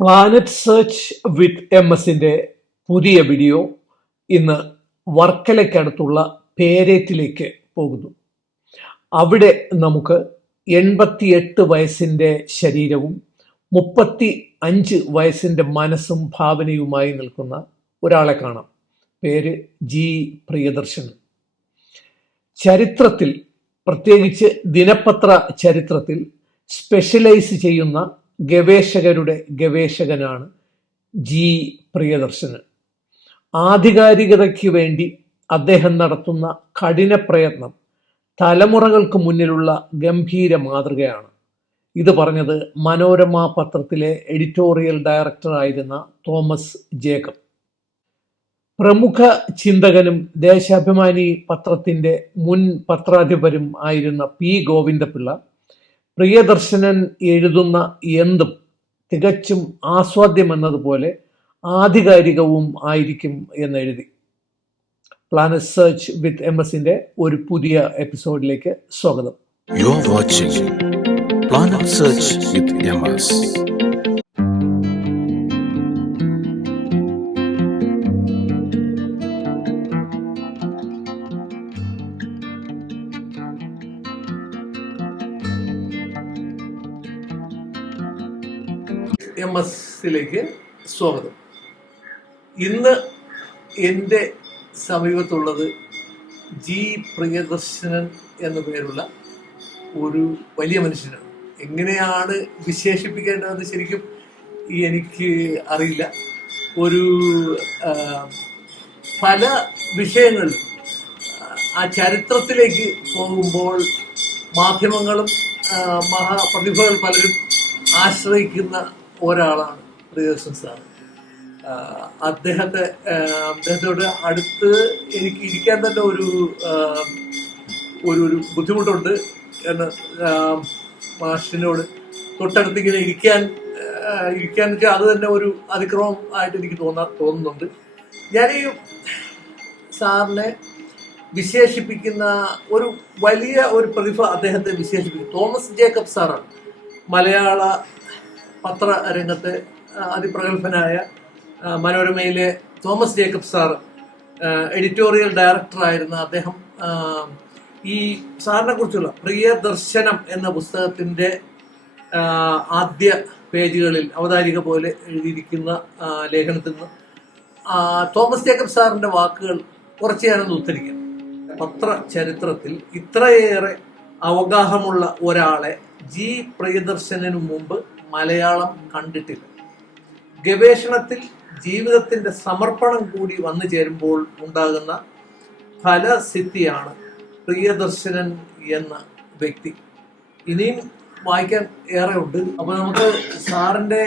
Planet search with M എസിന്റെ പുതിയ video ഇന്ന് വർക്കലയ്ക്കടുത്തുള്ള പേരേറ്റിലേക്ക് പോകുന്നു. അവിടെ നമുക്ക് എൺപത്തിയെട്ട് വയസ്സിന്റെ ശരീരവും മുപ്പത്തി അഞ്ച് വയസ്സിന്റെ മനസ്സും ഭാവനയുമായി നിൽക്കുന്ന ഒരാളെ കാണാം. പേര് ജി പ്രിയദർശൻ. ചരിത്രത്തിൽ പ്രത്യേകിച്ച് ദിനപത്ര ചരിത്രത്തിൽ സ്പെഷ്യലൈസ് ചെയ്യുന്ന ഗവേഷകരുടെ ഗവേഷകനാണ് ജി പ്രിയദർശന്. ആധികാരികതയ്ക്ക് വേണ്ടി അദ്ദേഹം നടത്തുന്ന കഠിന പ്രയത്നം തലമുറകൾക്ക് മുന്നിലുള്ള ഗംഭീര മാതൃകയാണ്. ഇത് പറഞ്ഞത് മനോരമ പത്രത്തിലെ എഡിറ്റോറിയൽ ഡയറക്ടറായിരുന്ന തോമസ് ജേക്കബ്. പ്രമുഖ ചിന്തകനും ദേശാഭിമാനി പത്രത്തിന്റെ മുൻ പത്രാധിപരും ആയിരുന്ന പി ഗോവിന്ദപിള്ള പ്രിയദർശനൻ എഴുതുന്ന എന്തും തികച്ചും ആസ്വാദ്യമെന്നതുപോലെ ആധികാരികവും ആയിരിക്കും എന്നെഴുതി. പ്ലാനറ്റ് സെർച്ച് വിത്ത് എം എസിന്റെ ഒരു പുതിയ എപ്പിസോഡിലേക്ക് സ്വാഗതം. You are watching planet search with M എസിലേക്ക് സ്വാഗതം. ഇന്ന് എന്റെ സമീപത്തുള്ളത് ജി പ്രിയദർശനൻ എന്ന പേരുള്ള ഒരു വലിയ മനുഷ്യനാണ്. എങ്ങനെയാണ് വിശേഷിപ്പിക്കേണ്ടതെന്ന് ശരിക്കും എനിക്ക് അറിയില്ല. ഒരു പല വിഷയങ്ങളിലും ആ ചരിത്രത്തിലേക്ക് പോകുമ്പോൾ മാധ്യമങ്ങളും മഹാപ്രതിഭകൾ പലരും ആശ്രയിക്കുന്ന ഒരാളാണ് പ്രിയദർശൻ സാർ. അദ്ദേഹത്തെ അദ്ദേഹത്തോട് അടുത്ത് എനിക്ക് ഇരിക്കാൻ തന്നെ ഒരു ഒരു ഒരു ബുദ്ധിമുട്ടുണ്ട് എന്ന് മാഷിനോട്. തൊട്ടടുത്ത് ഇങ്ങനെ ഇരിക്കാൻ ആ, ഇരിക്കാൻ വെച്ചാൽ അത് തന്നെ ഒരു അതിക്രമം ആയിട്ട് എനിക്ക് തോന്നാ തോന്നുന്നുണ്ട്. ഞാൻ ഈ സാറിനെ വിശേഷിപ്പിക്കുന്ന ഒരു വലിയ ഒരു പ്രതിഭ അദ്ദേഹത്തെ വിശേഷിപ്പിക്കും. തോമസ് ജേക്കബ് സാറാണ്. മലയാള പത്ര രംഗത്തെ അതിപ്രഗത്ഭനായ മനോരമയിലെ Thomas Jacob sir editorial director ഡയറക്ടറായിരുന്ന അദ്ദേഹം ഈ സാറിനെ കുറിച്ചുള്ള പ്രിയദർശനം എന്ന പുസ്തകത്തിന്റെ ആദ്യ പേജുകളിൽ അവതാരിക പോലെ എഴുതിയിരിക്കുന്ന ലേഖനത്തിൽ നിന്ന് തോമസ് ജേക്കബ് സാറിന്റെ വാക്കുകൾ കുറച്ച് ഞാനൊന്ന് ഉദ്ധരിക്കാം. പത്ര ചരിത്രത്തിൽ ഇത്രയേറെ അവഗാഹമുള്ള ഒരാളെ ജി പ്രിയദർശനു മുമ്പ് മലയാളം കണ്ടിട്ടില്ല. ഗവേഷണത്തിൽ ജീവിതത്തിന്റെ സമർപ്പണം കൂടി വന്നു ചേരുമ്പോൾ ഉണ്ടാകുന്ന ഫലസിദ്ധിയാണ് പ്രിയദർശനൻ എന്ന വ്യക്തി. ഇനിയും വായിക്കാൻ ഏറെ ഉണ്ട് അപ്പൊ നമുക്ക് സാറിന്റെ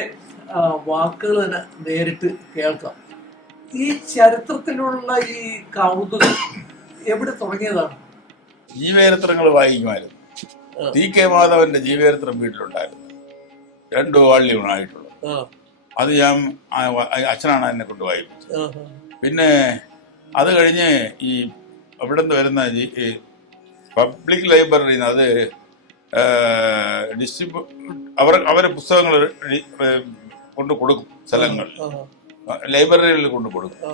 വാക്കുകൾ തന്നെ നേരിട്ട് കേൾക്കാം. ഈ ചരിത്രത്തിലുള്ള ഈ കൗതുകം എവിടെ തുടങ്ങിയതാണ്? ജീവചരിത്രങ്ങൾ വായിക്കുമായിരുന്നു. ടി കെ മാധവന്റെ ജീവചരിത്രം വീട്ടിലുണ്ടായിരുന്നു. രണ്ടു വാള്യമായിട്ടുള്ളത് അത് ഞാൻ അച്ഛനാണ് എന്നെ കൊണ്ട് വായിപ്പിച്ചത്. പിന്നെ അത് കഴിഞ്ഞ് ഈ അവിടെ നിന്ന് വരുന്ന ഈ- പബ്ലിക് ലൈബ്രറിയിൽ നിന്ന് അത് ഡിസ്ട്രിബ്യൂ അവർ അവരെ പുസ്തകങ്ങൾ കൊണ്ട് കൊടുക്കും സ്ഥലങ്ങൾ. ലൈബ്രറികളിൽ കൊണ്ട് കൊടുക്കും.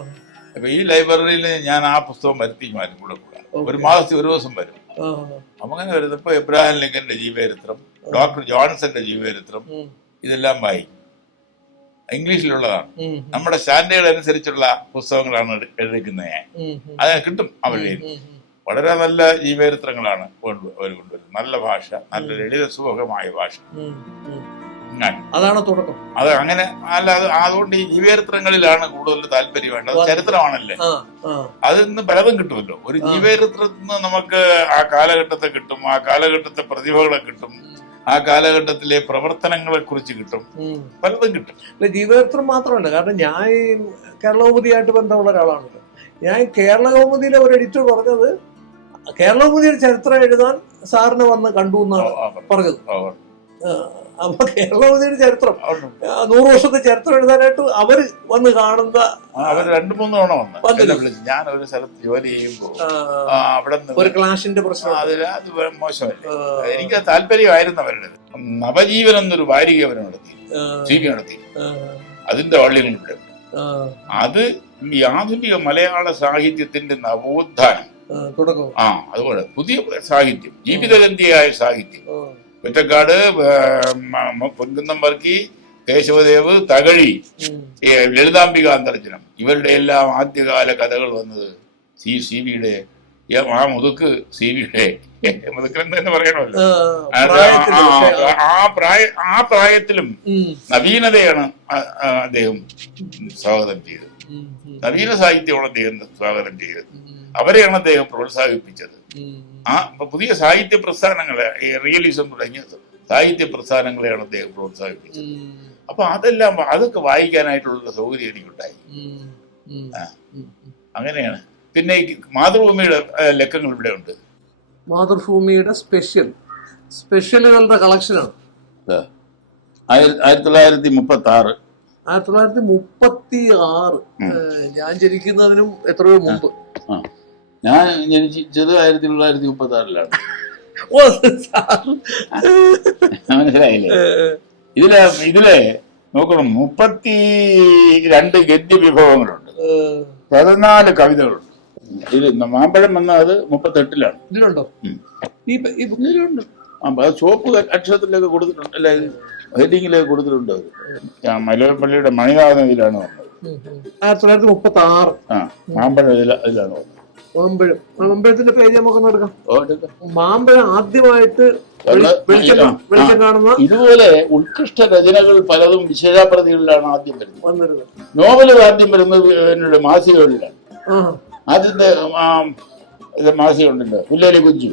അപ്പൊ ഈ ലൈബ്രറിയിൽ ഞാൻ ആ പുസ്തകം വരുത്തി മാറ്റി കൊടുക്കുക ഒരു മാസത്തിൽ ഒരു ദിവസം വരും. അങ്ങനെ വരുന്നപ്പോ എബ്രാഹിം ലിങ്കന്റെ ജീവചരിത്രം ഡോക്ടർ ജോൺസന്റെ ജീവചരിത്രം ഇതെല്ലാം വായിക്കും. ഇംഗ്ലീഷിലുള്ളതാണ്. നമ്മുടെ സ്റ്റാൻഡേർഡ് അനുസരിച്ചുള്ള പുസ്തകങ്ങളാണ് എഴുതിക്കുന്നത് ഞാൻ അത് കിട്ടും അവരുടെ. വളരെ നല്ല ജീവചരിത്രങ്ങളാണ് അവർ കൊണ്ടുവരുന്നത്. നല്ല ഭാഷ നല്ല ലളിത സുഖമായ ഭാഷ. അതാണ് തുടക്കം. അത് അങ്ങനെ അല്ല അതുകൊണ്ട് ഈ ജീവചരിത്രങ്ങളിലാണ് കൂടുതൽ താല്പര്യം വേണ്ടത്. ചരിത്രമാണല്ലേ? അതിൽ നിന്ന് പലതും കിട്ടുമല്ലോ. ഒരു. ജീവചരിത്രത്തിൽ നിന്ന് നമുക്ക് ആ കാലഘട്ടത്തെ കിട്ടും ആ കാലഘട്ടത്തെ പ്രതിഭകളെ കിട്ടും. ആ കാലഘട്ടത്തിലെ പ്രവർത്തനങ്ങളെ കുറിച്ച് കിട്ടും. പലതും കിട്ടും. ജീവിതത്തിൽ ജീവചരിത്രം മാത്രമല്ല കാരണം ഞാൻ കേരളകൗമുദിയായിട്ട് ബന്ധമുള്ള ഒരാളാണല്ലോ ഞാൻ കേരളകൗമുദിയിലെ ഒരു എഡിറ്റർ പറഞ്ഞത് കേരളകൗമുദിയുടെ ചരിത്രം എഴുതാൻ സാറിനെ വന്ന് കണ്ടു എന്നാണ് പറഞ്ഞത്. അപ്പൊ കേരളകൗമുദിയുടെ ചരിത്രം. നൂറ് വർഷത്തെ ചരിത്രം എഴുതാനായിട്ട് അവർ വന്ന് കാണുന്ന അവർ രണ്ടു മൂന്ന് തവണ വന്ന്. ഞാൻ ഒരു സ്ഥലത്ത് ജോലി ചെയ്യുമ്പോ അവിടെ ഒരു ക്ലാഷിന്റെ പ്രശ്നം. അത് അത് മോശമല്ലേ? എനിക്ക് താല്പര്യമായിരുന്നു അവരുടെ നവജീവൻ എന്നൊരു വാരിക അവർ നടത്തി. ജീവി നടത്തി. അതിന്റെ വള്ളികൾ ഇവിടെ. ഉണ്ട്. അത് ഈ ആധുനിക മലയാള സാഹിത്യത്തിന്റെ നവോത്ഥാനം. ആ അതുപോലെ പുതിയ സാഹിത്യം. ജീവിതഗന്ധിയായ സാഹിത്യം. ആ, കുറ്റക്കാട് പൊൻകുന്നം വർക്കി കേശവദേവ് തകഴി ലളിതാംബിക അന്തർജനം ഇവരുടെ എല്ലാം ആദ്യകാല കഥകൾ വന്നത് സി സി ബിയുടെ ആ മുതുക്ക് സി ബിയുടെ തന്നെ പറയണമല്ലോ. ആ, പ്രായ ആ പ്രായത്തിലും നവീനതയാണ് അദ്ദേഹം സ്വാഗതം ചെയ്തത്. നവീന സാഹിത്യമാണ് അദ്ദേഹം സ്വാഗതം ചെയ്തത്. അവരെയാണ് അദ്ദേഹം പ്രോത്സാഹിപ്പിച്ചത്. ആ പുതിയ സാഹിത്യ പ്രസ്ഥാനങ്ങളെ ഈ റിയലിസം തുടങ്ങിയ സാഹിത്യ പ്രസ്ഥാനങ്ങളെയാണ് അദ്ദേഹം പ്രോത്സാഹിപ്പിച്ചത്. അപ്പൊ അതെല്ലാം അതൊക്കെ വായിക്കാനായിട്ടുള്ള സൗകര്യം എനിക്കുണ്ടായി. അങ്ങനെയാണ്. പിന്നെ മാതൃഭൂമിയുടെ ലക്കങ്ങൾ ഇവിടെ ഉണ്ട്. മാതൃഭൂമിയുടെ സ്പെഷ്യൽ സ്പെഷ്യലുകളുടെ കളക്ഷനാണ് ആയിരത്തി തൊള്ളായിരത്തി മുപ്പത്തി ആറ് ആയിരത്തി തൊള്ളായിരത്തി മുപ്പത്തി ആറ് ഞാൻ ജനിക്കുന്നതിനും എത്രയോ മുമ്പ്. ഞാൻ ജനിച്ചത് ആയിരത്തി തൊള്ളായിരത്തി മുപ്പത്തി ആറിലാണ് മനസ്സിലായില്ലേ? ഇതിലെ ഇതിലെ നോക്കണം മുപ്പത്തി രണ്ട് ഗദ്യ വിഭവങ്ങളുണ്ട്. പതിനാല് കവിതകളുണ്ട്. ഇത് മാമ്പഴം വന്ന അത് മുപ്പത്തെട്ടിലാണ്. ഇതിലുണ്ടോ? ഇതിലുണ്ട്. അത് ചുവപ്പ് അക്ഷരത്തിലൊക്കെ കൊടുത്തിട്ടുണ്ട്. അല്ലെ ഹെഡിങ്ങിലൊക്കെ കൊടുത്തിട്ടുണ്ട് അത് ആ, മലയപ്പള്ളിയുടെ മണിനാഥനയിലാണ് വന്നത്. ആയിരത്തി തൊള്ളായിരത്തി മുപ്പത്തി ആറ് ആ മാമ്പഴം അതിലാണ് ഇതിലാണ് വന്നത്. മാമ്പഴം മാമ്പഴത്തിന്റെ പേര് നമുക്കൊന്ന് എടുക്കാം. മാമ്പഴം ആദ്യമായിട്ട് ഇതുപോലെ ഉത്കൃഷ്ട രചനകൾ പലതും വിശേഷാപ്രതികളിലാണ് ആദ്യം വരുന്നത്. നോവൽ നോവലുകൾ ആദ്യം വരുന്നത് മാസികകളിലാണ്. ആദ്യത്തെ മാസിക ഉണ്ടല്ലോ പുല്ലേലി കുഞ്ചു.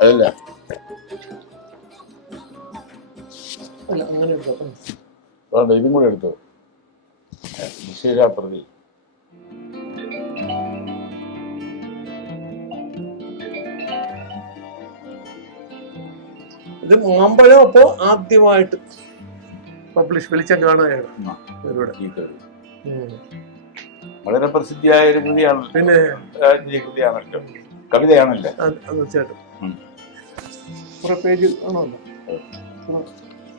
അതല്ല. ഇതും കൂടെ എടുത്തു. വിശേഷാപ്രതി. ഇത് മാമ്പഴം അപ്പോ ആദ്യമായിട്ട് പബ്ലിഷ് വെളിച്ചം കാണുകയാണ്. ഇവരുടെ. വളരെ പ്രസിദ്ധിയായ ഒരു കൃതിയാണ്. പിന്നെ? കൃതിയാണല്ലോ കവിതയാണല്ലോ? തീർച്ചയായിട്ടും. കുറെ പേജ് ആണല്ലോ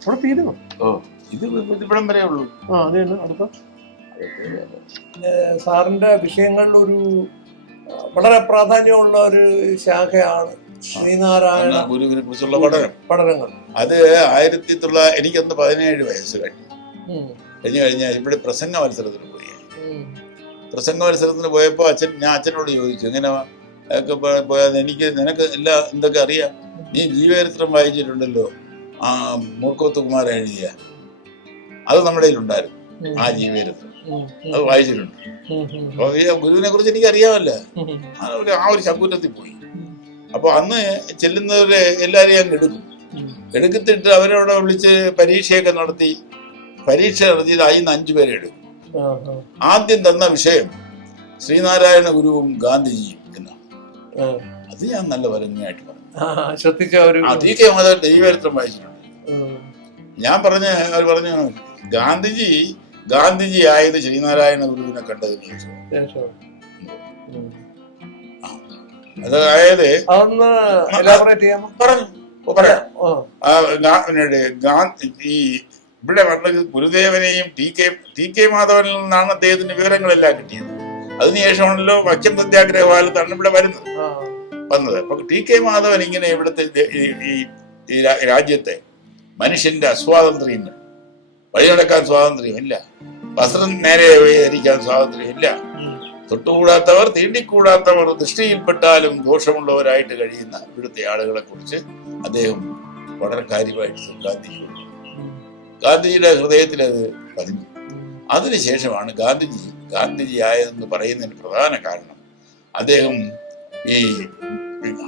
അവിടെ തീരുന്നു ഓ ഇത് ഇവിടം വരെ ഉള്ളൂ. ആ അതെ അടുത്ത സാറിന്റെ വിഷയങ്ങളിൽ ഒരു വളരെ പ്രാധാന്യമുള്ള ഒരു ശാഖയാണ് ശ്രീനാരായണ ഗുരുവിനെ കുറിച്ചുള്ള പഠനം? പഠനങ്ങൾ. അത് ആയിരത്തി തൊള്ളായിരത്തി എനിക്കന്ന് പതിനേഴ് വയസ്സ് കഴിഞ്ഞു. കഴിഞ്ഞു കഴിഞ്ഞാൽ ഇവിടെ പ്രസംഗ മത്സരത്തിന് പോയി. പ്രസംഗ മത്സരത്തിന് പോയപ്പോൾ അച്ഛൻ ഞാൻ അച്ഛനോട് ചോദിച്ചു ഇങ്ങനെ ഒക്കെ പോയാൽ എനിക്ക് നിനക്ക് എല്ലാ എന്തൊക്കെ അറിയാം? നീ ജീവചരിത്രം വായിച്ചിട്ടുണ്ടല്ലോ? ആ മൂർക്കോത്ത് കുമാരൻ എഴുതിയ. അത് നമ്മുടെ ഉണ്ടായിരുന്നു ആ ജീവചരിത്രം. അത് വായിച്ചിട്ടുണ്ട്. അപ്പൊ ഗുരുവിനെ കുറിച്ച് എനിക്ക് അറിയാമല്ലോ. ആ ഒരു ശങ്കൂറ്റത്തിൽ പോയി. അപ്പൊ അന്ന് ചെല്ലുന്നവരെ എല്ലാരെയും അങ്ങ് എടുക്കും. എടുക്കത്തിട്ട് അവരവിടെ വിളിച്ച് പരീക്ഷയൊക്കെ നടത്തി. പരീക്ഷ നടത്തിയത് അതിൽ നിന്ന് അഞ്ചു പേരെ എടുക്കും ആദ്യം തന്ന വിഷയം ശ്രീനാരായണ ഗുരുവും ഗാന്ധിജിയും എന്നാണ്. അത് ഞാൻ നല്ല വരങ്ങയായിട്ട് പറഞ്ഞു. ആ, ശ്രദ്ധിച്ച ഒരു അധികം അത് ദൈവചരിത്രം വായിച്ചിട്ടുണ്ട്. ഞാൻ പറഞ്ഞ അവർ പറഞ്ഞു ഗാന്ധിജി ഗാന്ധിജി ആയത് ശ്രീനാരായണ ഗുരുവിനെ കണ്ടതിന് ശേഷം. അതായത് അതൊന്ന് എലാബറേറ്റ് ചെയ്യാമോ? പറഞ്ഞു പറയാം ഈ ഇവിടെ വന്നത് ഗുരുദേവനെയും ടി കെ ടി കെ മാധവനിൽ നിന്നാണ് അദ്ദേഹത്തിന്റെ വിവരങ്ങളെല്ലാം കിട്ടിയത്. അതിനുശേഷമാണല്ലോ വക്യം സത്യാഗ്രഹ കാലത്താണ് ഇവിടെ വരുന്നത്. വന്നത്. അപ്പൊ ടി കെ മാധവൻ ഇങ്ങനെ ഇവിടുത്തെ ഈ- രാജ്യത്തെ മനുഷ്യന്റെ അസ്വാതന്ത്ര്യങ്ങൾ വഴി നടക്കാൻ സ്വാതന്ത്ര്യമില്ല. വസ്ത്രം നേരെ ധരിക്കാൻ സ്വാതന്ത്ര്യമില്ല. തൊട്ടുകൂടാത്തവർ തീണ്ടിക്കൂടാത്തവർ ദൃഷ്ടിയിൽപ്പെട്ടാലും ദോഷമുള്ളവരായിട്ട് കഴിയുന്ന ഇവിടുത്തെ ആളുകളെ കുറിച്ച് അദ്ദേഹം വളരെ കാര്യമായിട്ട് ഗാന്ധിജി ഗാന്ധിജിയുടെ ഹൃദയത്തിൽ അത് പതിഞ്ഞു. അതിനുശേഷമാണ് ഗാന്ധിജി ഗാന്ധിജി ആയതെന്ന് പറയുന്നതിന് പ്രധാന കാരണം അദ്ദേഹം ഈ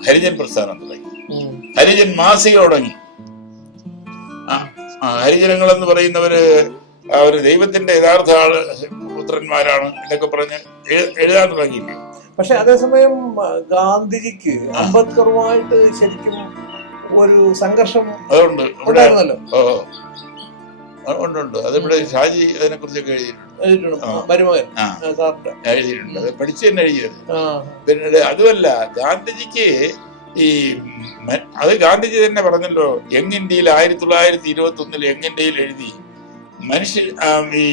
ഹരിജൻ പ്രസ്ഥാനം തുടങ്ങി. ഹരിജൻ മാസിക തുടങ്ങി. ഹരിജനങ്ങൾ എന്ന് പറയുന്നവര് അവർ ദൈവത്തിന്റെ യഥാർത്ഥ ആൾ പുത്രന്മാരാണ് എന്നൊക്കെ പറഞ്ഞ് എഴുതാൻ തുടങ്ങിയില്ലേ? പക്ഷെ അതേസമയം ഗാന്ധിജിക്ക് അംബേദ്കറുമായിട്ട് ശരിക്കും ഒരു സംഘർഷം ഉണ്ടായിരുന്നല്ലോ. ഓ ആ, ഉണ്ട് ഉണ്ട്. അതിവിടെ ഷാജി അതിനെ കുറിച്ചൊക്കെ എഴുതിയിട്ടുണ്ട്. എഴുതിയിട്ടുണ്ട്. അത് പഠിച്ചു തന്നെ എഴുതിയത്. പിന്നെ അതുമല്ല ഗാന്ധിജിക്ക് ഈ അത് ഗാന്ധിജി തന്നെ പറഞ്ഞല്ലോ യങ് ഇന്ത്യയിൽ ആയിരത്തി തൊള്ളായിരത്തി ഇരുപത്തി ഒന്നിൽ യങ് ഇന്ത്യയിൽ എഴുതി മനുഷ്യ ഈ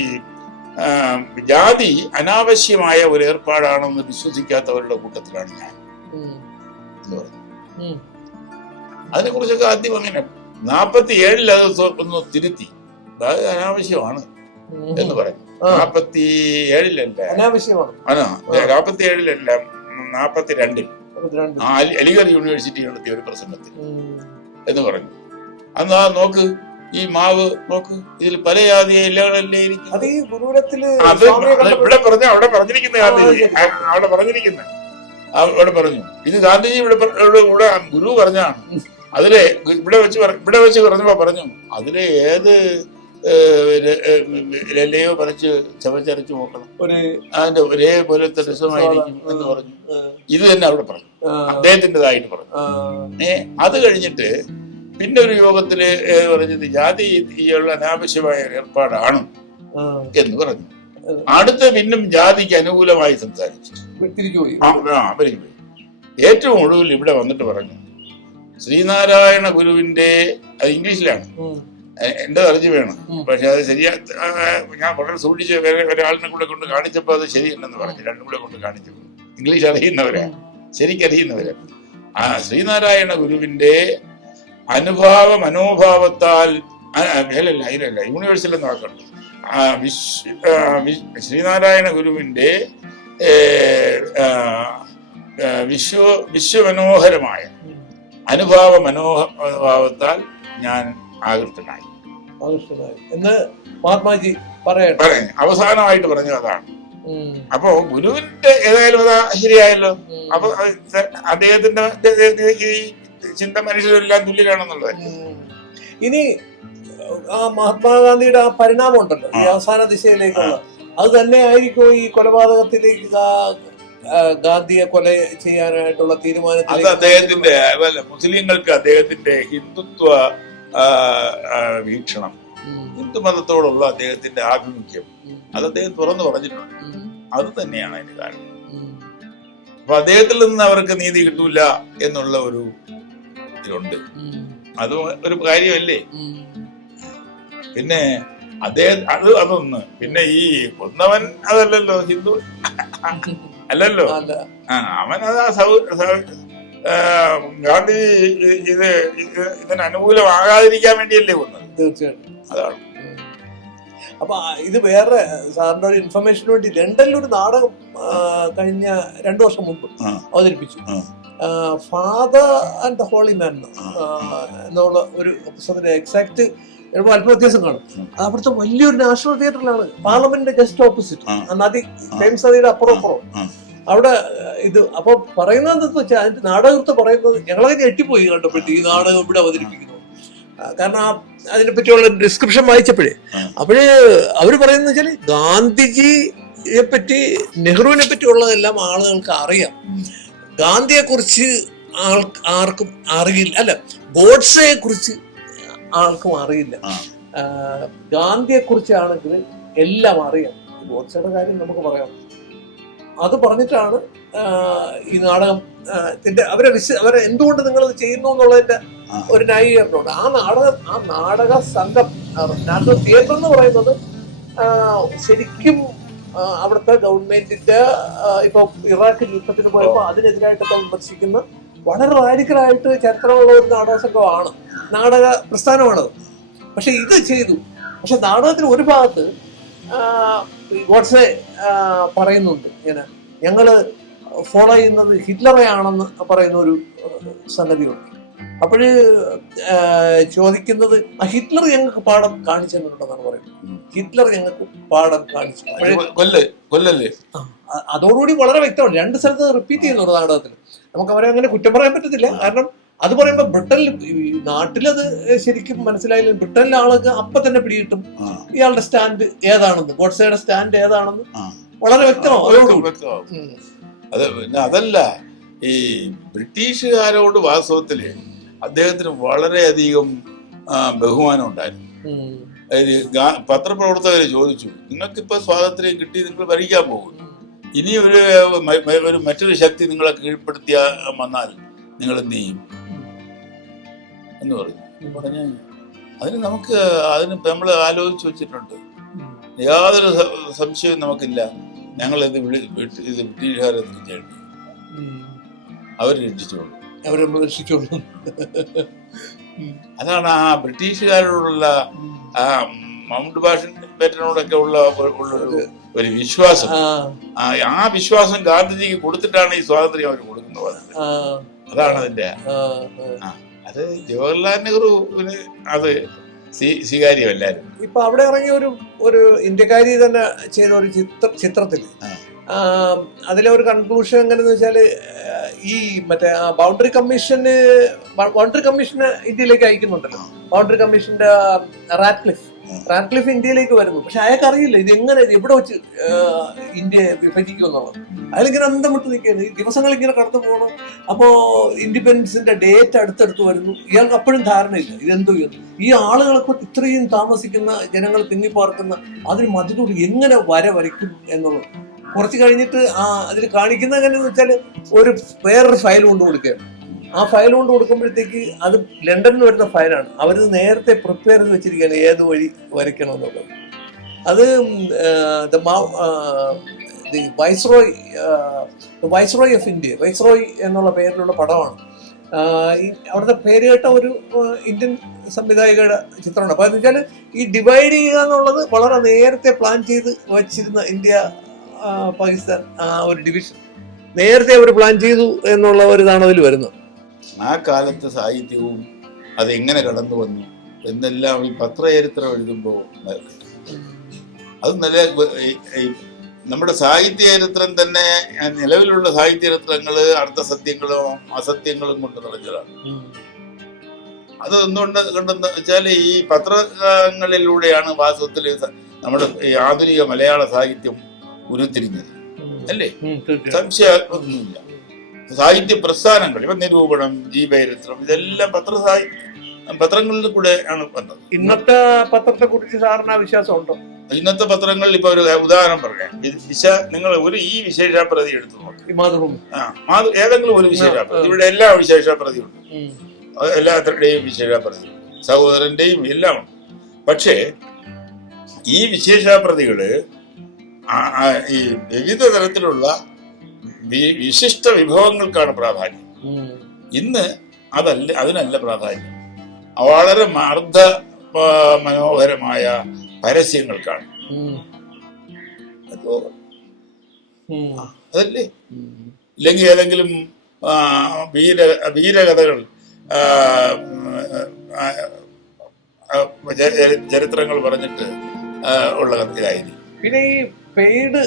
ജാതി അനാവശ്യമായ ഒരു ഏർപ്പാടാണെന്ന് വിശ്വസിക്കാത്തവരുടെ കൂട്ടത്തിലാണ് ഞാൻ. അതിനെ എന്ന് പറഞ്ഞു. ഉം. അതിനെക്കുറിച്ചൊക്കെ ആദ്യം അങ്ങനെ നാപ്പത്തി ഏഴിൽ അത് ഒന്ന് തിരുത്തി. അതായത് അനാവശ്യമാണ് എന്ന് പറഞ്ഞു. നാപ്പത്തി ഏഴിലല്ല നാൽപ്പത്തി ഏഴിലല്ല നാപ്പത്തി രണ്ടിൽ അലിഗഡ് യൂണിവേഴ്സിറ്റി നടത്തിയ ഒരു പ്രസംഗത്തിൽ എന്ന് പറഞ്ഞു. അന്ന് നോക്ക് ഈ മാവ് നോക്ക് ഇതിൽ പല ജാതിയ ഇല്ലകളല്ലേ അത് ഈ ഗുരുകുലത്തിൽ അത് ഇവിടെ പറഞ്ഞ അവിടെ പറഞ്ഞിരിക്കുന്ന ഗാന്ധിജി. അവിടെ പറഞ്ഞിരിക്കുന്ന. അവിടെ പറഞ്ഞു. ഇത് ഗാന്ധിജി ഇവിടെ ഇവിടെ ഗുരു പറഞ്ഞാണ്. അതിലെ ഇവിടെ വെച്ച് ഇവിടെ വെച്ച് പറഞ്ഞപ്പോ പറഞ്ഞു അതിലെ ഏത് ലല്ലയോ പറിച്ച് ചവച്ചരച്ച് നോക്കണം ഒരു അതിന്റെ ഒരേപോലത്തെ രസമായിരിക്കും എന്ന് പറഞ്ഞു. ഇത് തന്നെ അവിടെ പറഞ്ഞു. അദ്ദേഹത്തിന്റെതായിട്ട് പറഞ്ഞു. ഏ അത് കഴിഞ്ഞിട്ട് പിന്നെ ഒരു യോഗത്തിൽ ഏ, പറഞ്ഞത് ജാതി ഈയുള്ള അനാവശ്യമായ ഒരു ഏർപ്പാടാണ് എന്ന് പറഞ്ഞു. അടുത്ത പിന്നും ജാതിക്ക് അനുകൂലമായി സംസാരിച്ചു. പോയി. ഏറ്റവും ഒടുവിൽ ഇവിടെ വന്നിട്ട് പറഞ്ഞു ശ്രീനാരായണ ഗുരുവിന്റെ അത് ഇംഗ്ലീഷിലാണ്. എന്റെ അറിഞ്ഞു വേണം. പക്ഷെ അത് ശരിയാ ഞാൻ വളരെ സൂക്ഷിച്ച് വേറെ ഒരാളിനെ കൂടെ കൊണ്ട് കാണിച്ചപ്പോൾ അത് ശരിയല്ലെന്ന് പറഞ്ഞു. രണ്ടും കൂടെ കൊണ്ട് കാണിച്ചു. ഇംഗ്ലീഷ് അറിയുന്നവരാ. ശരിക്കറിയുന്നവരാ. ആ ശ്രീനാരായണ ഗുരുവിന്റെ അനുഭാവ മനോഭാവത്താൽ അല്ലല്ല അതിലല്ല യൂണിവേഴ്സിൽ നോക്കണ്ട ശ്രീനാരായണ ഗുരുവിന്റെ വിശ്വ വിശ്വമനോഹരമായ. അനുഭാവ മനോഭാവത്താൽ ഞാൻ ആകൃഷ്ടനായി. എന്ന് മഹാത്മാജി പറഞ്ഞു അവസാനമായിട്ട് പറഞ്ഞു അതാണ് അപ്പൊ ഗുരുവിന്റെ ഏതായാലും അതാ ശരിയായല്ലോ. അപ്പൊ അദ്ദേഹത്തിന്റെ ചിന്ത മനുഷ്യരെല്ലാം തുല്യരാണെന്നുള്ളത്. ഇനി ആ മഹാത്മാഗാന്ധിയുടെ ആ പരിണാമം ഉണ്ടല്ലോ ഈ. അവസാന ദിശയിലേക്കുള്ള അത് തന്നെ ആയിരിക്കും ഈ കൊലപാതകത്തിലേക്ക് ഗാന്ധിയെ കൊല ചെയ്യാനായിട്ടുള്ള അത് തീരുമാനത്തിലേക്ക് അദ്ദേഹത്തിന്റെ മുസ്ലിങ്ങൾക്ക് അദ്ദേഹത്തിന്റെ ഹിന്ദുത്വ വീക്ഷണം. ഹിന്ദു മതത്തോടുള്ള അദ്ദേഹത്തിന്റെ ആഭിമുഖ്യം. അത് അദ്ദേഹം തുറന്നു പറഞ്ഞിട്ടുണ്ട്. അത് തന്നെയാണ് അതിന് കാരണം അപ്പൊ അദ്ദേഹത്തിൽ നിന്ന് അവർക്ക് നീതി കിട്ടൂല എന്നുള്ള ഒരു ഉം. അത് ഒരു കാര്യമല്ലേ? പിന്നെ അദ്ദേഹം അത് അതൊന്ന്. പിന്നെ ഈ കൊന്നവൻ അതല്ലല്ലോ ഹിന്ദു? അല്ലല്ലോ? ആ അവൻ അത് ഗാന്ധി ഇത് ഇത് ഇതിന് അനുകൂലമാകാതിരിക്കാൻ വേണ്ടിയല്ലേ കൊന്നത് തീർച്ചയായിട്ടും. അതാണ്. അപ്പൊ ഇത് വേറെ സാറിന്റെ ഒരു ഇൻഫർമേഷന് വേണ്ടി ലണ്ടനിൽ ഒരു നാടകം കഴിഞ്ഞ രണ്ടു വർഷം മുമ്പ് അവതരിപ്പിച്ചു. Father and the holy man എന്നുള്ള ഒരു പുസ്തകത്തിന്റെ എക്സാക്ട് ചിലപ്പോൾ അല്പ വ്യത്യാസം കാണും. അവിടുത്തെ വലിയൊരു നാഷണൽ തിയേറ്ററിലാണ് പാർലമെന്റിന്റെ ജസ്റ്റ് ഓപ്പോസിറ്റ്. നദി ഫേമസ് നദിയുടെ അപ്പുറം അപ്പുറം. അവിടെ ഇത് അപ്പൊ പറയുന്നത് എന്താന്ന് വെച്ചാൽ അതിന്റെ നാടകത്തെ പറയുന്നത് ഞങ്ങളൊക്കെ ഞെട്ടിപ്പോയി കണ്ടപ്പോഴത്തേക്ക് ഈ നാടകം ഇവിടെ അവതരിപ്പിക്കുന്നു. കാരണം ആ അതിനെ പറ്റിയുള്ള ഡിസ്ക്രിപ്ഷൻ വായിച്ചപ്പോഴേ. അപ്പോഴ് അവർ പറയുന്നത് വെച്ചാൽ ഗാന്ധിജിയെ പറ്റി നെഹ്റുവിനെ പറ്റിയുള്ളതെല്ലാം ആളുകൾക്ക് അറിയാം. ഗാന്ധിയെ കുറിച്ച് ആൾ ആർക്കും അറിയില്ല അല്ല ഗോഡ്സയെ കുറിച്ച് ആൾക്കും അറിയില്ല. ഗാന്ധിയെ കുറിച്ചാണെങ്കിൽ എല്ലാം അറിയാം ഗോഡ്സയുടെ കാര്യം നമുക്ക് പറയാം അത് പറഞ്ഞിട്ടാണ് ഈ നാടകം ആ, അവരെ വിശ അവരെ എന്തുകൊണ്ട് നിങ്ങൾ ചെയ്യുന്നു എന്നുള്ളതിന്റെ. ഒരു ന്യായീകരണമുണ്ട്. ആ നാടകം ആ നാടക സംഘം തിയേറ്റർ എന്ന് പറയുന്നത് ശരിക്കും അവിടുത്തെ ഗവൺമെന്റിന്റെ ഇപ്പൊ ഇറാഖ് യുദ്ധത്തിന് പോയപ്പോൾ അതിനെതിരായിട്ടൊക്കെ വിമർശിക്കുന്ന വളരെ റാഡിക്കലായിട്ട് ചരിത്രമുള്ള ഒരു നാടക സംഘമാണ്. നാടക പ്രസ്ഥാനമാണത്. പക്ഷെ ഇത് ചെയ്തു. പക്ഷെ നാടകത്തിന് ഒരു ഭാഗത്ത് ഗോഡ്സെ പറയുന്നുണ്ട് ഇങ്ങനെ ഞങ്ങൾ ഫോളോ ചെയ്യുന്നത് ഹിറ്റ്ലറെയാണെന്ന് പറയുന്ന ഒരു സംഗതിയുണ്ട്. അപ്പോഴ് ചോദിക്കുന്നത് ഹിറ്റ്ലർ ഞങ്ങൾക്ക് പാഠം കാണിച്ചു തന്നിട്ടുണ്ടെന്നാണ് പറയുന്നത് ഹിറ്റ്ലർ ഞങ്ങൾക്ക് പാഠം കാണിച്ചു. കൊല്ലല്ലേ? അതോടുകൂടി വളരെ വ്യക്തമാണ്. രണ്ട് സ്ഥലത്ത് റിപ്പീറ്റ് ചെയ്യുന്നുണ്ട് നാടകത്തിൽ. നമുക്ക് അവരെ അങ്ങനെ കുറ്റം പറയാൻ പറ്റത്തില്ല. കാരണം അത് പറയുമ്പോൾ ബ്രിട്ടനിൽ നാട്ടിലത് ശരിക്കും മനസ്സിലായില്ല. ബ്രിട്ടനിലെ ആളുകൾക്ക് അപ്പൊ തന്നെ പിടികിട്ടും. ഇയാളുടെ സ്റ്റാൻഡ് ഏതാണെന്ന് ഗോഡ്സയുടെ സ്റ്റാൻഡ് ഏതാണെന്ന് വളരെ വ്യക്തമാവും. അത് പിന്നെ അതല്ല ഈ ബ്രിട്ടീഷുകാരോട് വാസ്തവത്തിൽ അദ്ദേഹത്തിന് വളരെയധികം ബഹുമാനം ഉണ്ടായിരുന്നു. അതായത് പത്രപ്രവർത്തകർ ചോദിച്ചു നിങ്ങൾക്കിപ്പോ സ്വാതന്ത്ര്യം കിട്ടി നിങ്ങൾ ഭരിക്കാൻ പോകുന്നു. ഇനി ഒരു ഒരു മറ്റൊരു ശക്തി നിങ്ങളെ കീഴ്പ്പെടുത്തിയ വന്നാൽ നിങ്ങൾ എന്ത് ചെയ്യും? എന്ന് പറഞ്ഞു. പറഞ്ഞ അതിന് നമുക്ക് അതിന് നമ്മൾ ആലോചിച്ച് വെച്ചിട്ടുണ്ട്. യാതൊരു സംശയവും നമുക്കില്ല. ഞങ്ങൾ ഇത് ബ്രിട്ടീഷുകാരെ തിരിച്ചേണ്ടി അവർ രക്ഷിച്ചോളൂ. അവരെ രക്ഷിച്ചോളൂ. അതാണ് ആ ബ്രിട്ടീഷുകാരോടുള്ള ആ മൗണ്ട് ബാഷൻ ബേറ്റനോടൊക്കെ ഉള്ള ഉള്ളൊരു ഒരു വിശ്വാസം. ആ, വിശ്വാസം ഗാന്ധിജിക്ക് കൊടുത്തിട്ടാണ് ഈ സ്വാതന്ത്ര്യം അവർ കൊടുക്കുന്നത്. അതാണ് അതിന്റെ അത് ജവഹർലാൽ നെഹ്റുവിന് അത് സ്വീകാര്യമല്ലായിരുന്നു ഇപ്പൊ അവിടെ ഇറങ്ങിയ ഒരു ഒരു ഇന്ത്യക്കാരി തന്നെ ചെയ്ത ഒരു ചിത്ര ചിത്രത്തിൽ. അതിലെ ഒരു കൺക്ലൂഷൻ എങ്ങനെയെന്ന് വെച്ചാൽ ഈ മറ്റേ ബൗണ്ടറി കമ്മീഷന് ബൗണ്ടറി കമ്മീഷന് ഇന്ത്യയിലേക്ക് അയക്കുന്നുണ്ടല്ലോ. ബൗണ്ടറി കമ്മീഷന്റെ റാറ്റ്ക്ലിഫ് റാറ്റ്ക്ലിഫ് ഇന്ത്യയിലേക്ക് വരുന്നു. പക്ഷെ അയാൾക്ക് അറിയില്ല ഇത് എങ്ങനെ എവിടെ വെച്ച് ഇന്ത്യ ഇന്ത്യയെ വിഭജിക്കും എന്നുള്ളത്. അയാളിങ്ങനെ അന്തം വിട്ട് നിൽക്കുകയാണ്. ഈ ദിവസങ്ങൾ ഇങ്ങനെ കടന്നു പോകണം അപ്പോ ഇൻഡിപെൻഡൻസിന്റെ ഡേറ്റ് അടുത്തടുത്ത് വരുന്നു. ഇയാൾക്ക് അപ്പോഴും ധാരണയില്ല. ഇതെന്തോ ഈ ആളുകളൊക്കെ ഇത്രയും താമസിക്കുന്ന ജനങ്ങൾ തിങ്ങിപ്പാർക്കുന്ന അതിന് മതിലൂടെ എങ്ങനെ വര വരയ്ക്കും എന്നുള്ളത്? കുറച്ച് കഴിഞ്ഞിട്ട് ആ അതിൽ കാണിക്കുന്ന എങ്ങനെയെന്ന് വെച്ചാൽ ഒരു വേറൊരു ഫയൽ കൊണ്ടു കൊടുക്കുകയാണ് ആ ഫയൽ കൊണ്ട് കൊടുക്കുമ്പോഴത്തേക്ക് അത് ലണ്ടനിൽ വരുന്ന ഫയലാണ് അവരത് നേരത്തെ പ്രിപ്പയർ ചെയ്ത് വെച്ചിരിക്കുകയാണ് ഏത് വഴി വരയ്ക്കണം എന്നുള്ളത് അത് viceroy viceroy of India viceroy എന്നുള്ള പേരിലുള്ള പടമാണ്. അവിടുത്തെ പേര് കേട്ട ഒരു ഇന്ത്യൻ സംവിധായകയുടെ ചിത്രമാണ്. അപ്പോൾ എന്ന് വെച്ചാൽ ഈ ഡിവൈഡ് ചെയ്യുക എന്നുള്ളത് വളരെ നേരത്തെ പ്ലാൻ ചെയ്ത് വച്ചിരുന്ന ഇന്ത്യ പാകിസ്ഥാൻ ആ ഒരു ഡിവിഷൻ നേരത്തെ അവർ പ്ലാൻ ചെയ്തു എന്നുള്ള ഒരു ഇതാണ് അതിൽ വരുന്നത്. ആ കാലത്തെ സാഹിത്യവും അതെങ്ങനെ കടന്നു വന്നു എന്നെല്ലാം ഈ പത്രചരിത്രം എഴുതുമ്പോൾ അത് നല്ല നമ്മുടെ സാഹിത്യ ചരിത്രം തന്നെ നിലവിലുള്ള സാഹിത്യ ചരിത്രങ്ങൾ അർത്ഥസത്യങ്ങളും അസത്യങ്ങളും കൊണ്ട് നിറഞ്ഞതാണ്. അത് എന്തുകൊണ്ട് കണ്ടെന്ന് വെച്ചാൽ ഈ പത്രങ്ങളിലൂടെയാണ് വാസ്തവത്തിൽ നമ്മുടെ ഈ ആധുനിക മലയാള സാഹിത്യം ഉരുത്തിരിഞ്ഞത്. അല്ലേ? ഉം, തീർച്ചയായും. സംശയം ഒന്നുമില്ല സാഹിത്യ പ്രസ്ഥാനങ്ങൾ ഇപ്പൊ നിരൂപണം ജീവചരിത്രം ഇതെല്ലാം പത്ര സാഹിത്യ പത്രങ്ങളിൽ കൂടെ ആണ് വന്നത്. ഇന്നത്തെ പത്രത്തെ കുറിച്ച് സാറിന് വിശ്വാസം ഉണ്ടോ? ഇന്നത്തെ പത്രങ്ങളിൽ ഇപ്പൊ ഒരു ഉദാഹരണം പറയാം. വിശ നിങ്ങൾ ഒരു ഈ വിശേഷാപ്രതി എടുത്തു നോക്ക്. ഈ മാതൃഭൂമി. ആ മാതൃ ഏതെങ്കിലും ഒരു വിശേഷാപ്രതി. പ്രതി ഇവിടെ എല്ലാ വിശേഷാപ്രതിയുണ്ട് വിശേഷ വിശേഷാപ്രതി. സഹോദരന്റെയും എല്ലാം ഉണ്ട്. പക്ഷേ ഈ വിശേഷാപ്രതികൾ ഈ വിവിധ തരത്തിലുള്ള വിശിഷ്ട വിഭവങ്ങൾക്കാണ് പ്രാധാന്യം. ഇന്ന് അതല്ല അതിനല്ല പ്രാധാന്യം. വളരെ മർദ്ദ മനോഹരമായ പരസ്യങ്ങൾക്കാണ്. അതല്ലേ? ഇല്ലെങ്കിൽ ഏതെങ്കിലും വീര വീരകഥകൾ ചരിത്രങ്ങൾ പറഞ്ഞിട്ട് ഉള്ള ഇതായിരിക്കും പിന്നെ ഈ പെയ്ഡ്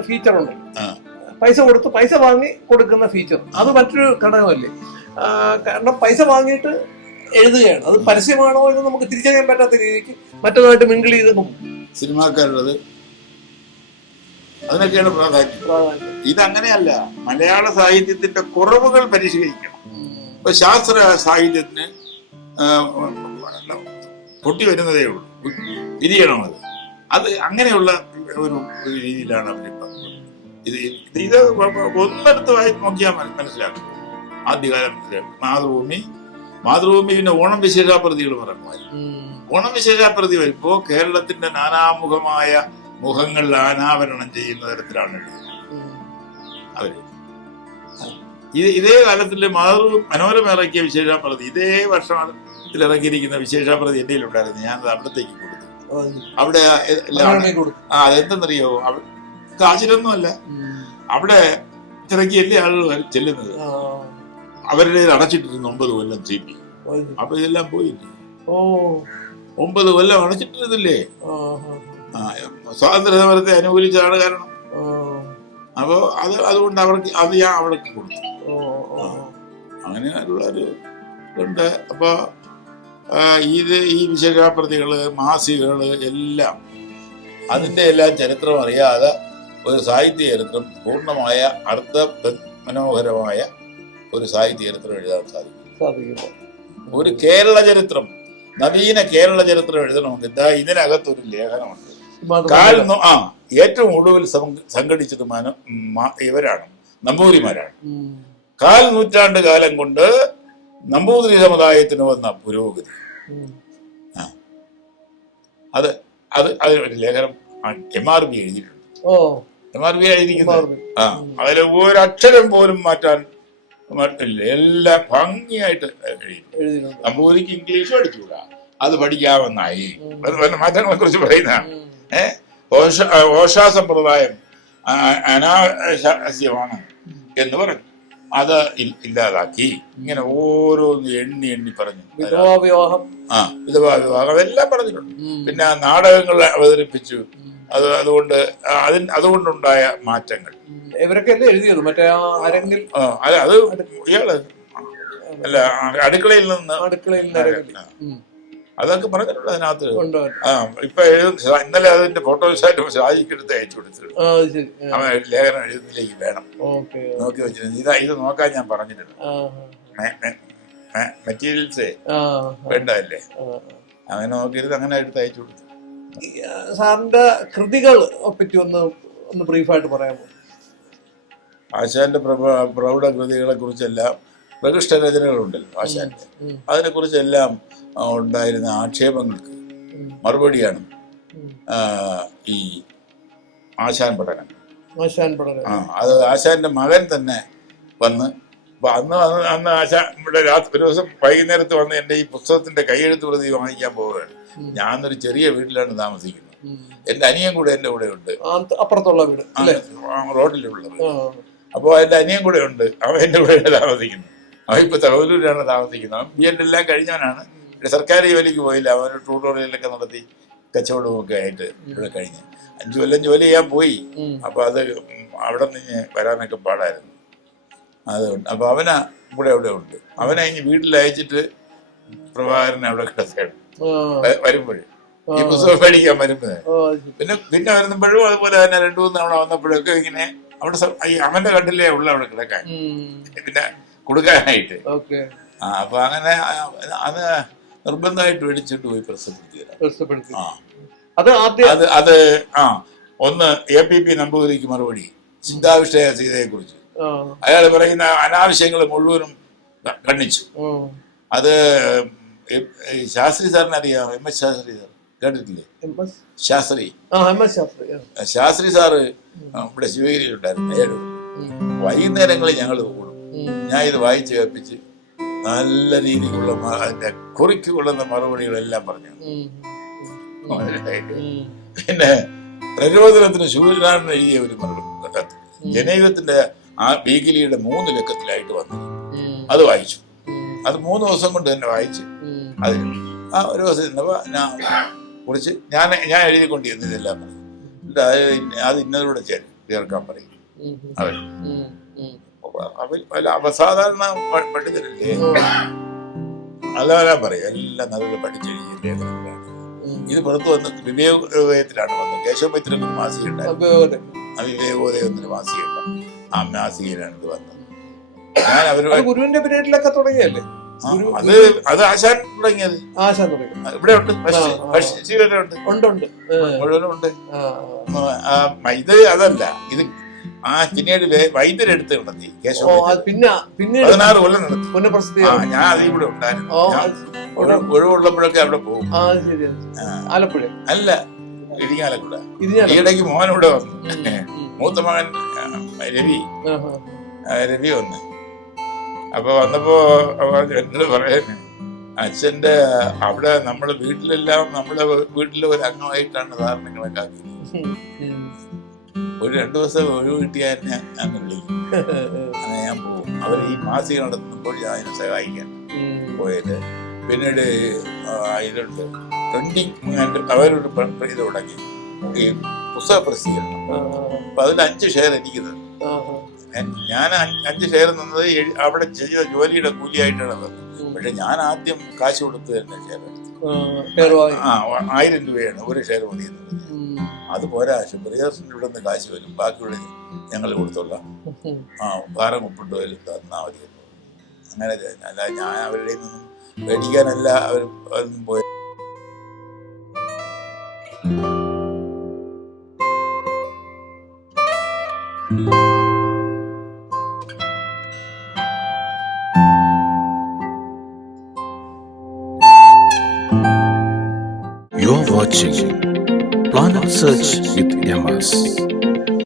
ഫീച്ചർ ഉണ്ട് ആ. പൈസ കൊടുത്ത് പൈസ വാങ്ങി കൊടുക്കുന്ന ഫീച്ചർ അത് മറ്റൊരു ഘടകമല്ലേ? കാരണം പൈസ വാങ്ങിയിട്ട് എഴുതുകയാണ്. അത് പരസ്യമാണോ എന്ന് നമുക്ക് തിരിച്ചറിയാൻ പറ്റാത്ത രീതിക്ക് മറ്റൊന്നായിട്ട് മിങ്കിൾ ചെയ്ത്. സിനിമാക്കാരുള്ളത് അതിനൊക്കെയാണ് പ്രാധാന്യം. ഇത് ഇതങ്ങനെയല്ല. മലയാള സാഹിത്യത്തിന്റെ കുറവുകൾ പരിശീലിക്കണം. ഇപ്പൊ ശാസ്ത്ര സാഹിത്യത്തിന് പൊട്ടി വരുന്നതേ ഉള്ളൂ. വിരിയണം അത് അത് അങ്ങനെയുള്ള ഒരു ഒരു രീതിയിലാണ് അവരിപ്പം. ഇത് ഇത് ഒന്നെടുത്ത് വായി നോക്കിയാൽ മന- മനസ്സിലാക്കും. ആദ്യകാലത്തിൽ മാതൃഭൂമി മാതൃഭൂമി പിന്നെ ഓണം വിശേഷാപ്രതികൾ പറഞ്ഞു ഓണം വിശേഷാപ്രതി വരുമ്പോ കേരളത്തിന്റെ നാനാമുഖമായ മുഖങ്ങളിൽ അനാവരണം ചെയ്യുന്ന തരത്തിലാണ് എഴുതുന്നത് അവർ. ഇത് ഇതേ കാലത്തിലെ മാതൃ മനോരമ ഇറക്കിയ വിശേഷാപ്രതി ഇതേ വർഷത്തിൽ ഇറക്കിയിരിക്കുന്ന വിശേഷാപ്രതി എന്റെ ഉണ്ടായിരുന്നു ഞാനത് അവിടത്തേക്ക് കൊടുത്തു. അവിടെ ആ എന്തെന്നറിയോ? അല്ല ഉം. അവിടെ ഇറക്കിയല്ലേ ആളുകൾ ചെല്ലുന്നത്. അവരുടെ അടച്ചിട്ടിരുന്നു ഒമ്പത് കൊല്ലം സി പി അപ്പൊ ഇതെല്ലാം പോയില്ലേ? ഒമ്പത് കൊല്ലം അടച്ചിട്ടിരുന്നില്ലേ? സ്വാതന്ത്ര്യ സമരത്തെ അനുകൂലിച്ചതാണ് കാരണം. അപ്പോ അത് അതുകൊണ്ട് അവർക്ക് അത് ഞാൻ അവർക്ക് കൊടുത്തു. അങ്ങനെയുള്ള ഒരു ഉണ്ട് അപ്പൊ ഇത് ഈ വിശേഷാപ്രതികൾ മാസികകൾ എല്ലാം അതിന്റെ എല്ലാം ചരിത്രം അറിയാതെ ഒരു സാഹിത്യ ചരിത്രം പൂർണമായ അർത്ഥ മനോഹരമായ ഒരു സാഹിത്യ ചരിത്രം എഴുതാൻ സാധിക്കും. ഒരു കേരള ചരിത്രം നവീന കേരള ചരിത്രം എഴുതണമെങ്കിൽ ദാ ഇതിനകത്തൊരു ലേഖനമുണ്ട്. കാൽ മാതൃഭൂമി. ആ ഏറ്റവും ഒടുവിൽ സംഘടിച്ചത് മന ഇവരാണ് നമ്പൂതിരിമാരാണ്. കാൽ നൂറ്റാണ്ട് കാലം കൊണ്ട് നമ്പൂതിരി സമുദായത്തിന് വന്ന പുരോഗതി. അത് അത് അതിനൊരു ലേഖനം എം ആർ ബി എഴുതിയിട്ടുണ്ട്. എഴുതിയിരിക്കുന്നത്. ആ അതിൽ ഒരക്ഷരം പോലും മാറ്റാൻ ഇല്ല. എല്ലാം ഭംഗിയായിട്ട് എഴുതി നമ്പൂതിരിക്ക് ഇംഗ്ലീഷ് പഠിച്ചുകൂടാ അത് പഠിക്കാമെന്നായി മാറ്റങ്ങളെ കുറിച്ച് പറയുന്ന. ഏഹ് ഓഷ ഓഷാ സമ്പ്രദായം അനാശാസ്യമാണ് എന്ന് പറഞ്ഞു. അത് ഇല്ലാതാക്കി. ഇങ്ങനെ ഓരോന്ന് എണ്ണി എണ്ണി പറഞ്ഞു. വിധവാ വിവാഹം ആ വിധവാ വിവാഹം എല്ലാം പറഞ്ഞിട്ടുണ്ട് പിന്നെ നാടകങ്ങൾ അവതരിപ്പിച്ചു. അത് അതുകൊണ്ട് അതിന് അതുകൊണ്ടുണ്ടായ മാറ്റങ്ങൾ. ഇവരൊക്കെ അല്ലേ എഴുതിയത്? മറ്റേ അരങ്ങിൽ? അല്ല അത് ഇയാൾ അല്ല അടുക്കളയിൽ നിന്ന് അടുക്കളയിൽ നിന്ന് അതൊക്കെ പറഞ്ഞിട്ടുണ്ട് അതിനകത്ത്. ആ ഇപ്പൊ എഴുതുന്ന ഇന്നലെ അതിന്റെ ഫോട്ടോസായിട്ട് ഷാജിക്കെടുത്ത് അയച്ചു കൊടുത്തിട്ടുണ്ട്. അവൻ ലേഖനം എഴുതുന്നിലേക്ക് വേണം. നോക്കി വെച്ചിരുന്നു ഇതാ ഇത് നോക്കാൻ ഞാൻ പറഞ്ഞിട്ടുണ്ട്. മെറ്റീരിയൽസേ വേണ്ടതല്ലേ. അങ്ങനെ നോക്കിയിരുന്ന് അങ്ങനെ എടുത്ത് അയച്ചു കൊടുത്തു. സാറിന്റെ കൃതികൾ പറ്റി ഒന്ന് ഒന്ന് ബ്രീഫായിട്ട് പറയാമോ? ആശാന്റെ പ്രൗഢ കൃതികളെ കുറിച്ചെല്ലാം പ്രകൃഷ്ട രചനകളുണ്ടല്ലോ ആശാന്റെ. അതിനെക്കുറിച്ചെല്ലാം ഉണ്ടായിരുന്ന ആക്ഷേപങ്ങൾക്ക്. മറുപടിയാണ് ഈ ആശാൻ പഠനം. ആശാൻ പഠനം. ആ അത് ആശാന്റെ മകൻ തന്നെ വന്ന് അപ്പൊ അന്ന് അന്ന് അന്ന് ആശാൻ ഇവിടെ രാത്രി ഒരു ദിവസം വൈകുന്നേരത്ത് വന്ന് എന്റെ ഈ പുസ്തകത്തിന്റെ കൈയെഴുത്ത് പ്രതി വാങ്ങിക്കാൻ പോവുകയാണ്. ഉം. ഒരു ചെറിയ വീട്ടിലാണ് താമസിക്കുന്നത്. എന്റെ എന്റെ അനിയൻ കൂടെ എന്റെ കൂടെ ഉണ്ട്. അപ്പുറത്തുള്ള വീട് റോഡിലുള്ളത് അപ്പോ അപ്പോൾ എന്റെ അനിയൻ കൂടെ ഉണ്ട്. അവൻ എന്റെ കൂടെ താമസിക്കുന്നു. അവൻ ഇപ്പൊ തകവലൂരിലാണ് താമസിക്കുന്നത്. അവൻ ബി എഡ് എല്ലാം കഴിഞ്ഞവനാണ്. സർക്കാർ ജോലിക്ക് പോയില്ല. അവൻ ട്യൂട്ടോറിയലൊക്കെ നടത്തി കച്ചവടവും ഒക്കെ ആയിട്ട് ഇവിടെ കഴിഞ്ഞ്. അഞ്ചു കൊല്ലം ജോലി ചെയ്യാൻ പോയി. അപ്പൊ അത് അവിടെ നിന്ന് വരാനൊക്കെ പാടായിരുന്നു. അതുകൊണ്ട് അപ്പൊ അവനാ ഇവിടെ അവിടെ ഉണ്ട്. അവനെ ഇനി വീട്ടിൽ അയച്ചിട്ട് പ്രഭാകരനെ അവിടെ കിടക്കുകയാണ്. വരുമ്പോഴേ. ഈ പുസ്തകം മേടിക്കാൻ വരുമ്പോൾ. പിന്നെ പിന്നെ വരുമ്പോഴും അതുപോലെ തന്നെ രണ്ടു മൂന്ന് തവണ വന്നപ്പോഴൊക്കെ ഇങ്ങനെ അവിടെ ഈ അവന്റെ കണ്ടിലേ ഉള്ള അവിടെ കിടക്കാൻ. പിന്നെ കൊടുക്കാനായിട്ട്. ആ അപ്പൊ അങ്ങനെ അത് നിർബന്ധമായിട്ട് മേടിച്ചിട്ട് പോയി പ്രസിദ്ധപ്പെടുത്തി ആ. അത് അത് ആ ഒന്ന് എ പി പി നമ്പൂതിരിക്ക് മറുപടി ചിന്താവിഷയ സീതയെ കുറിച്ച്. അയാൾ പറയുന്ന അനാവശ്യങ്ങൾ മുഴുവനും കണ്ണിച്ചു ഖണ്ഡിച്ചു. അത് ശാസ്ത്രി സാറിന് അറിയാം എം എസ് ശാസ്ത്രി സാർ. കേട്ടിട്ടില്ലേ? ശാസ്ത്രി. ശാസ്ത്രി ശാസ്ത്രി സാറ് നമ്മുടെ ശിവഗിരിയിലുണ്ടായിരുന്നു ഉം. വൈകുന്നേരങ്ങളിൽ ഞങ്ങൾ കൂടും ഞാൻ ഇത് വായിച്ച് കേൾപ്പിച്ച് നല്ല രീതിക്കുള്ള അതിന്റെ കുറിക്ക് കൊള്ളുന്ന മറുപടികളെല്ലാം പറഞ്ഞു. പിന്നെ പ്രചോദനത്തിന് ശൂര്യനാഥൻ എഴുതിയ ഒരു മറുപടി ജനൈവത്തിന്റെ ജനയുഗത്തിന്റെ ആ വീക്കിലിയുടെ മൂന്ന് ലക്കത്തിലായിട്ട് വന്നു അത് വായിച്ചു. അത് മൂന്ന് ദിവസം കൊണ്ട് തന്നെ വായിച്ച്. അത് ആ ഒരു ദിവസം ഇന്നപ്പോ ഞാൻ കുറിച്ച് ഞാൻ ഞാൻ എഴുതിക്കൊണ്ടിരുന്നു ഇതെല്ലാം പറഞ്ഞു. അത് ഇന്ന- അത് ഇന്നതിലൂടെ ചേരും ചേർക്കാൻ പറയും. അവർ അവൻ. ഉം. ഉം. അവൻ വല്ല അസാധാരണ പ- പണ്ഡിതരല്ലേ? അതെല്ലാം പറയും എല്ലാം നല്ല പഠിച്ചെഴുതിയ ഇത് പുറത്തു വന്ന് വിവേകോദയത്തിലാണ് വന്നത്. കേശവമിത്രൻ മാസിക ഉണ്ടായിരുന്നു അതെ. ആ വിവേകോദയം എന്നൊരു മാസിക ഉണ്ട് ആ മാസികയിലാണ് ഇത് വന്നത്. ഞാൻ അവരുമായി ഗുരുവിന്റെ പീരീഡിലൊക്കെ തുടങ്ങിയല്ലേ? അത് അത് ആശാൻ തുടങ്ങിയത് ആശാൻ തുടങ്ങി. ഇവിടെ ഉണ്ട്. ഉണ്ട് ഉണ്ട്. ഏ. മുഴുവനും ഉണ്ട്. ഇത് അതല്ല. ഇത് ആ പിന്നീട് വൈദ്യരെടുത്ത് നടത്തി. പിന്നെ പിന്നെ പതിനാറ് കൊല്ലം നടത്തി. പുനഃപ്രസിദ്ധി ആ ഞാൻ അതിൽ കൂടെ ഉണ്ടായിരുന്നു. ഒഴിവുള്ളപ്പോഴൊക്കെ അവിടെ പോകും. ആലപ്പുഴ. അല്ല ഇടിഞ്ഞാലക്കുട ഈയിടയ്ക്ക് മോൻ ഇവിടെ വന്നു. മൂത്ത മകൻ രവി. രവി വന്ന്. അപ്പൊ വന്നപ്പോ എന്നോട് പറയുന്നു? അച്ഛന്റെ അവിടെ നമ്മുടെ വീട്ടിലെല്ലാം നമ്മുടെ വീട്ടിലെ ഒരു അംഗമായിട്ടാണ് സാറിനെ ഉം. ഒരു രണ്ടു ദിവസം ഒഴിവ് കിട്ടിയാൽ എന്നെ അങ്ങ് വിളിക്കും. അങ്ങനെ ഞാൻ പോകും. അവർ ഈ മാസിക നടത്തുമ്പോൾ ഞാൻ അതിനെ സഹായിക്കാൻ പോയത്. പിന്നീട് ഇതുണ്ട്. പ്രിന്റിങ് അവരൊരു ഇത് തുടങ്ങി. ഈ പുസ്തക പ്രസിദ്ധീകരണം. അപ്പൊ അതിൽ അഞ്ച് ഷെയർ എനിക്ക് തന്നു ആഹാ. ഞാൻ അഞ്ച് ഷെയർ നിന്നത് അവിടെ ചെയ്ത ജോലിയുടെ കൂലിയായിട്ടാണ് തന്നത് പക്ഷെ ഞാൻ ആദ്യം കാശ് കൊടുത്ത് തന്നെ ഷെയർ എടുത്തു. ആ, ആയിരം രൂപയാണ് ഒരു ഷെയർ മതി എന്ന് പറഞ്ഞു അത് പോരാ പ്രിയദർശന്റെ ഇവിടെ നിന്ന് കാശ് വരും. ബാക്കിയുള്ള ഞങ്ങൾ കൊടുത്തോളാം. ആ ഭാരം ഒപ്പിട്ട് വരും തന്നാൽ മതി. അങ്ങനെ അല്ല ഞാൻ അവരുടെ നിന്നും മേടിക്കാനല്ല അവർ അതൊന്നും പോയി You're watching Planet Search with MS.